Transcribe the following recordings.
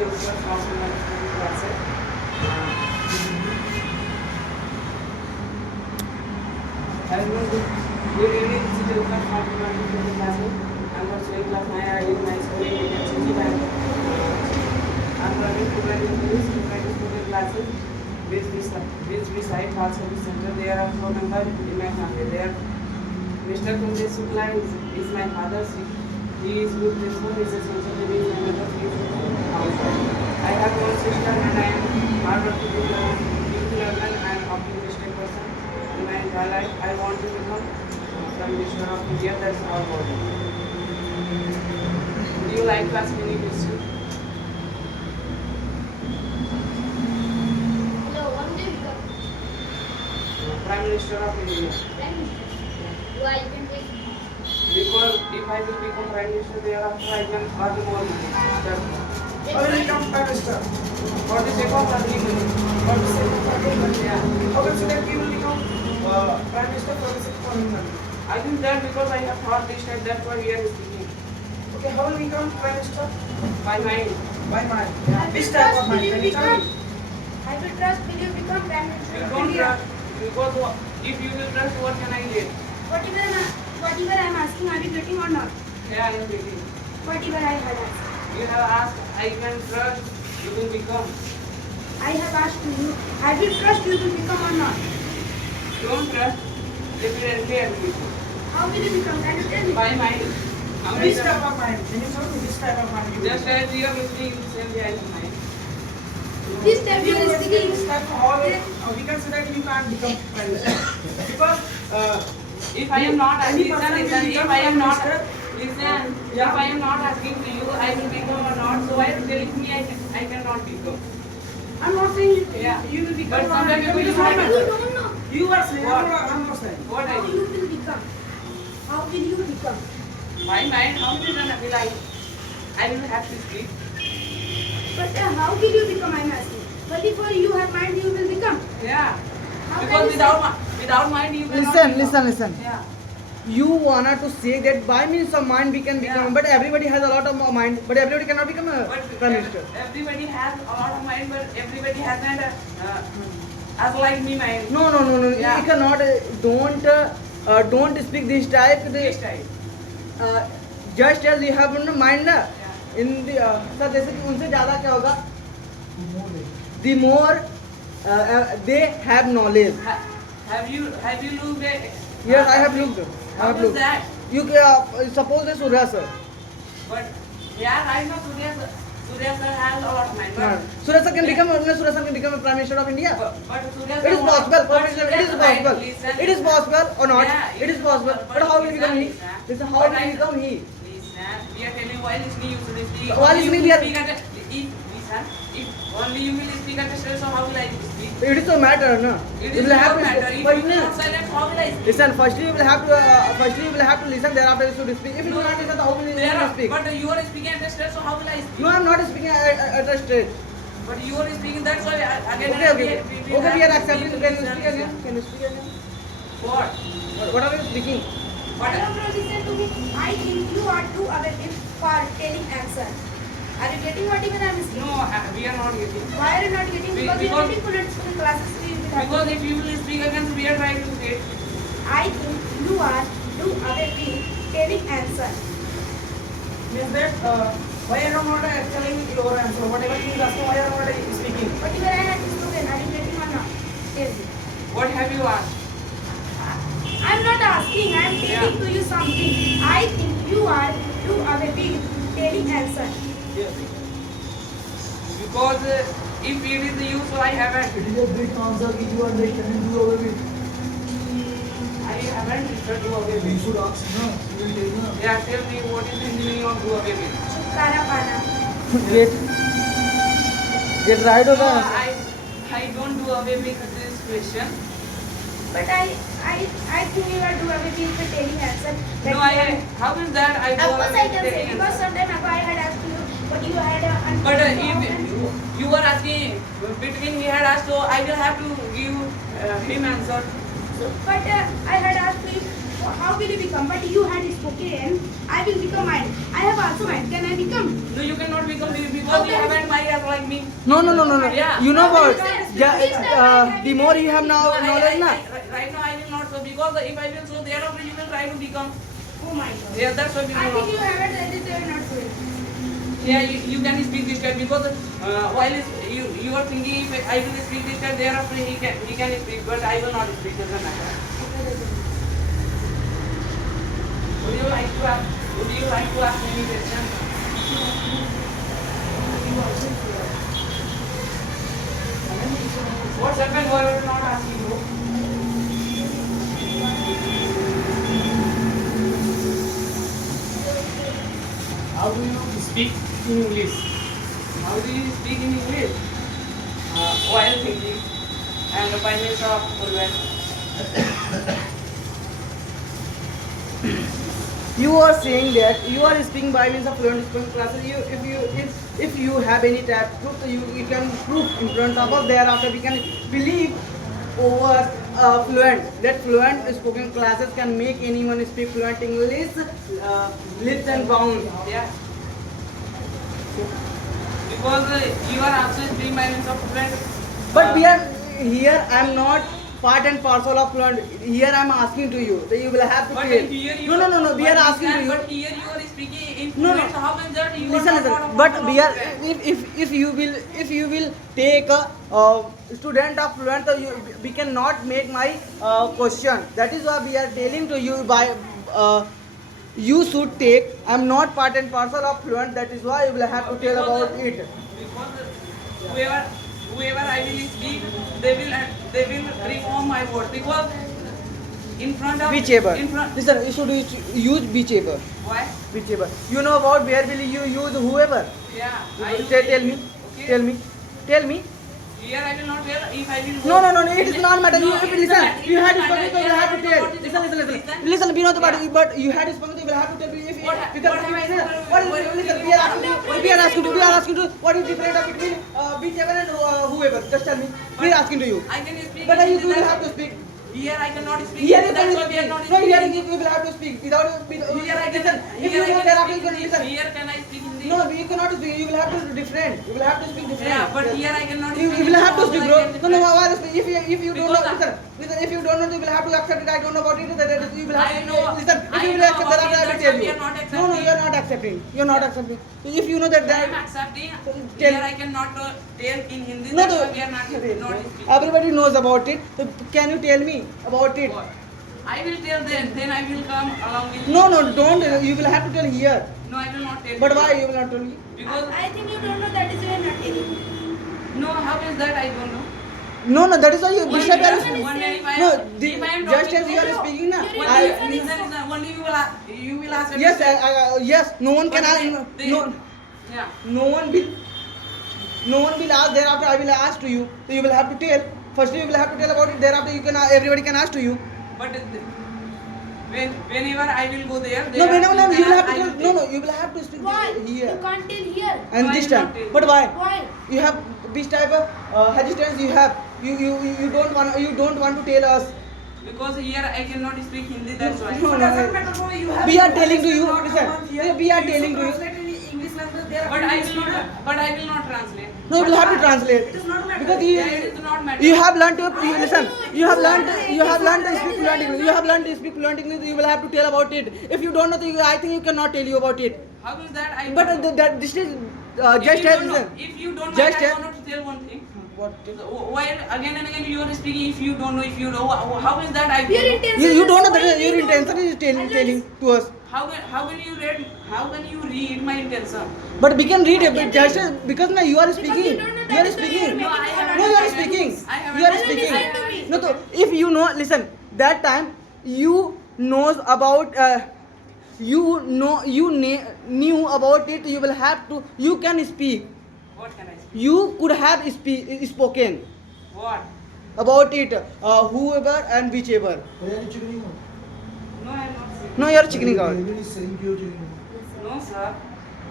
के ऊपर complementary class है। Hello good evening, this is ऊपर कॉम्प्लीमेंट्री क्लास है। I am not class my I my story in I'm running student classes which beside Bal Service Center. There are 4 members in my family. There, Mr. Kunde Sukla is my father. He is good person. He is a social living in my mother's house. I have one sister and I am hardworking learner and optimistic person. In my entire life, I want to become Prime Minister of India. That's all about it. Do you like class mini question? Prime Minister of India. Prime Minister. Why you can take? Because if I will become Prime Minister, thereafter I can earn more money. How will you become Prime Minister? For the sake of earning money. For the sake of earning money. Yeah. How will you that you will become Prime Minister for the sake of earning money? I think that because I have thought this time, that's why we are speaking. Okay, how will you become Prime Minister? By mind. By mind. Yeah. Which type of mind? Can you tell me? I will trust will you become Prime Minister You of don't India. trust. Because if you will trust, what can I get? Whatever I am asking, are you getting or not? Yeah, I am getting. Whatever I had asked. You have asked, I can trust, you will become. I have asked you, I will trust you will become or not? Don't trust, definitely I will become. How will you become? Can you tell me? By mind. How many Which times- type of mind? Can you tell me which type of mind? Just as you are listening, you say the mind. This type you are speaking. This type of all, we can say that you can't become Prime Minister. Because If I am not any listen, person will listen, become if I am Prime not Minister. listen, Yeah. if I am not asking to you, I will become or not. So why are you telling me I cannot become? I'm not saying Yeah. you will become But or not sometimes become. you It is my will You matter. don't know. You are saying, What? I'm not saying. What I How do? you will become? How will you become? My mind, how will I will have to speak. But how will you become? I am asking. But if you have mind, you will become. Yeah. How can Because you without mind you cannot Listen, become. listen. Yeah. You wanted to say that by means of mind we can become, Yeah. but everybody has a lot of mind, but everybody cannot become a But Prime Minister. everybody has a lot of mind, but everybody has not as like me mind. No. Yeah. You cannot. Don't speak this type. This type. Just as you have no mind ना. Yeah. In the sir जैसे कि उनसे ज़्यादा क्या होगा? The more they have knowledge. Have you looked at? Yes, I have looked. I How have is looked. that? You suppose the Surya sir. But yeah, I know Surya sir has a lot of mind. But, Surya sir can become a Prime Minister of India. but Surya It sir is wants- possible. but It Surya is sir possible. mind, listen. It is possible or not? Yeah, It is possible. But how will listen, become he? listen. Listen, how But will I- become he? Listen, we are telling while listening, you should speak. While Only you listening, will we are- speak at a- if only you will speak at a stage, so how will I speak? It is a matter, no? It You is will have no to. matter. If But you no. are silent, how will I speak? Listen, firstly you will have to listen. Thereafter you should speak. If you do not listen, how will you There are- speak? But you are speaking at a stage, so how will I speak? No, I am not speaking at a stage. But you are speaking, that's why again Okay, we we are have accepting. to Can you listen, speak again? listen. Can you speak again? What? What are you speaking? What? Hello, bro, listen to me. I think you are too aware for telling answer. Are you getting whatever I am saying? No, we are not getting. Why are you not getting? Because you are getting full classes. We will have Because if you will speak again, we are trying to get. I think you are too aware with telling answer. Means that why you are not telling your answer? Whatever he is asking, why you are not speaking? Whatever I had spoken, are you getting or not? Tell me. What have you asked? I am not asking. I am telling to you something. I think you are too aware with telling answer. Yes. Because if it is you, so I haven't. It is a big answer if you understand and do away with. I haven't listened to away You with. should ask, no? You will tell, no? Yeah, tell me what is the meaning of do away with. छुटकारा पाना. Get right No, होगा. I don't do away with this question. But I think you are too aware with telling answer. That No, you are- how is that I do Of course away I with can say telling because answer? sometime ago I had asked you what you had But if you were asking between he had asked, so I will have to give him answer. but I had asked you how will you become? But you had spoken I will become mine. I have also mine. Can I become? No, you cannot become because Okay. you haven't my like me. No, no, no, no, no. Yeah. You know what? Yeah, The more you have now knowledge, na. Right now I will not show because if I will show thereafter you will try to become. Oh my god. Yeah, that's why we I will think not. you haven't read it, they are not doing. Yeah, you can speak this type because while you are thinking if I will speak this type thereafter he can speak but I will not speak. Doesn't matter. Would you like to ask me any question? What's happened? Why are you not asking you? How do you speak in English? How do you speak in English? While thinking and by means of fluent. You are saying that you are speaking by means of fluent spoken classes. If you have any type proof, so you can prove in front of thereafter we can believe over fluent that fluent spoken classes can make anyone speak fluent English, lips and bounds. Yeah. Because you are also speaking by means of fluent. But we are here. I am not part and parcel of fluent. Here I am asking to you. So you will have to But tell. here you No. We are asking to you. But here you are speaking in No, no. fluent. How can that you Listen, are listen. not But part we of are fluent? if you will take a student of fluent, so we cannot make my question. That is why we are telling to you by you should take. I am not part and parcel of fluent. That is why you will have to tell about it. Because whoever I will speak, they will reform my word because in front of Whichever. in front Listen, you should use whichever. why Whichever. You know about where will you use whoever? yeah Tell me. Okay. Tell me. Here I will not tell if I will No. It is not matter. No, You it listen. doesn't matter. You It had doesn't spoken, so matter. you have to Here I tell. will not Listen. listen. We know the Yeah. part, but you had spoken, so you will have to tell me if What- because what have I listen, spoken? what is What- listen. We are asking to what is different between whichever and whoever. Just tell me. We are asking to you. I can speak But in you Hindi, will that's have to why. speak. Here I cannot speak. Here you That's can why we are not no, here speaking. you will have to speak without. Here I can. Listen. If Here you I know can thereafter, you speak can Hindi. listen. Here can I speak Hindi? No, you cannot speak. You will have to different. You will have to speak different. Yeah, but here I cannot You speak will have to Hindi, speak, so bro. I can No, different. why speak? If you don't know, Because listen. If you don't know, you will have to accept it. I don't know about it. That you will have I to know. listen. If I you will know accept about that, I it, will that's tell why we you. are not No, accepting. you are not accepting. You are not accepting. If you know that, I am then accepting. Tell- Here I cannot tell in Hindi. no, That's why we are not speaking. everybody knows about it. So can you tell me about it? What? I will tell them. Then I will come along with. No, don't. You will have to tell here. No, I will not tell. But you. why you will not tell me? Because I think you don't know, that is why you're not telling. no, how is that? I don't know. No, that is why you. One This day, type of- Listen, one day if I No, if I am just talking as you are to speaking, na. You're One day, Listen, listen. One day you will ask. me. Yes, yes. No one can But ask. they- No. Yeah. No one will ask. Thereafter I will ask to you, so you will have to tell. First you will have to tell about it. Thereafter you can everybody can ask to you. But whenever I will go there. No, no, you will have to I tell. will No, you will have to speak Why? You here can't tell here. and No, I this will time. not tell. But why? Why? You have this type of hesitance. You have you don't want to tell us. Because here I cannot speak Hindi. That's why. No, no. We are telling to you. Listen. We are telling to you. But I will not translate. No, you will have to translate because Yeah, it is not matter. you have learned to listen. You have learned to speak fluent English. You have learned to speak fluent English. You will have to tell about it. If you don't know, then I think you cannot tell you about it. How is that? I But don't know. that this is If just you as don't know- listen. If you don't Just mind, I as- want to tell one thing. What? While again and again you are speaking, if you don't know, if you know, how is that? I Your don't know. intention You don't know is that why your you don't intention is know. telling to us. How can you read? How can you read my intention? But we can read it just as, because now you are Because speaking. you don't know, You that are is why speaking. you No, are I making have. No, you are fun of speaking. I have. You are Listen speaking. to me. No, so if you know, listen. That time you knows about knew about it. You will have to. You can speak. What can I say? You could have spoken What? about it. Whoever and whichever. Are you checking out? No, I am not saying. No, you are checking out. David is saying you're checking out. No, sir.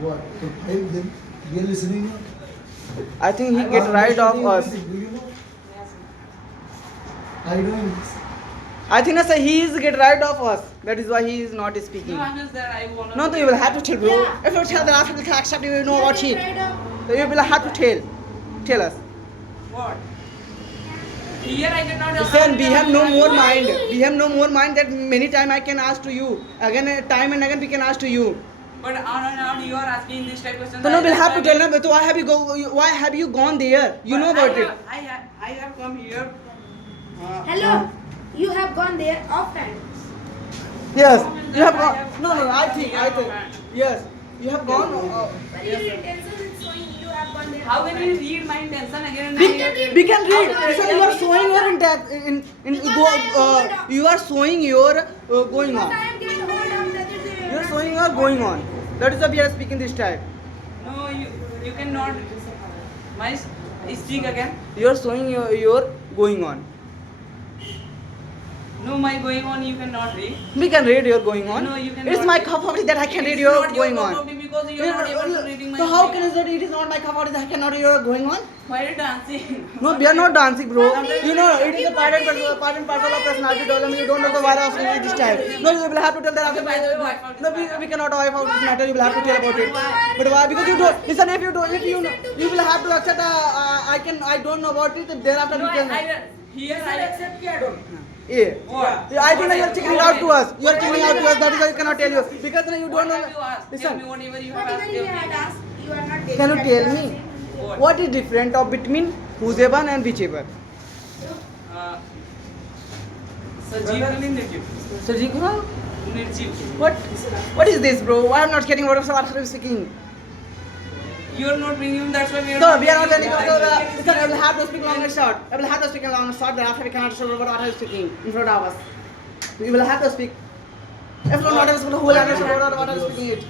What? So five them. We are listening now. I think he get rid of us. Do you know? Yes. I know this. I think that's he is get rid of us. That is why he is not speaking. No, I'm just there. I want. No, so you will have to tell, bro. Yeah. If you tell the last accept, you will know You about get it. rid of- So you will have to tell. Tell us. What? Here I cannot. Listen, we have no more mind. We have no more mind that many time I can ask to you. Again, time and again we can ask to you. But on and on you are asking this type of question. So no, we'll have to tell them. But why have you go? Why have you gone there? You know about it. I have come here. Hello. You have gone there offhand. Yes, you have gone. No, I think. Yes, you have gone. But your intention is showing you have gone there. How can offhand. you read my intention again and We, again? we can read. Listen, you are showing your you are showing your going Because on. I am getting hold of that is You are showing your going on. That is why we are speaking this time. No, you cannot. My speak again. You are showing your going on. No, my going on you cannot read. We can read your going on. No, you cannot It's my read. cup of tea that I can read It's your not going cup on. of tea because you are not able to reading my So how going can on. it that it is not my cup of tea that I cannot read your going on? Why are you dancing? No, we are not dancing, bro. Nothing. You know, it is a part and parcel of personality development. You don't know the why of this time. No, you will have to tell that after. By the way, wipe out this No, we cannot wipe out this matter. You will have to tell about it. But why? Because you don't listen. If you don't, if you know, you will have to accept. I don't know about it. Thereafter No, you can. here I accept you. I don't. Yeah. What? Yeah, I think that you are checking out to us. You are checking out to us. That is why you cannot tell you because you What don't have you know. asked? Tell Listen. me whatever you have Whatever asked. you Tell had me. asked, you are not taking Can you that tell you are me saying. what is different of between whosoever and whichever? Sajeev and Nirjeev. Surgical? Nirjeev. What is this, bro? Why I'm not getting what I'm speaking? You are not bringing. That's why we are. No, we are not getting. Yeah. Listen, I will have to speak long and short. I will have to speak long and short. Thereafter, we cannot show what I am speaking in front of us. We will have to speak. If not, who will understand what I am speaking it?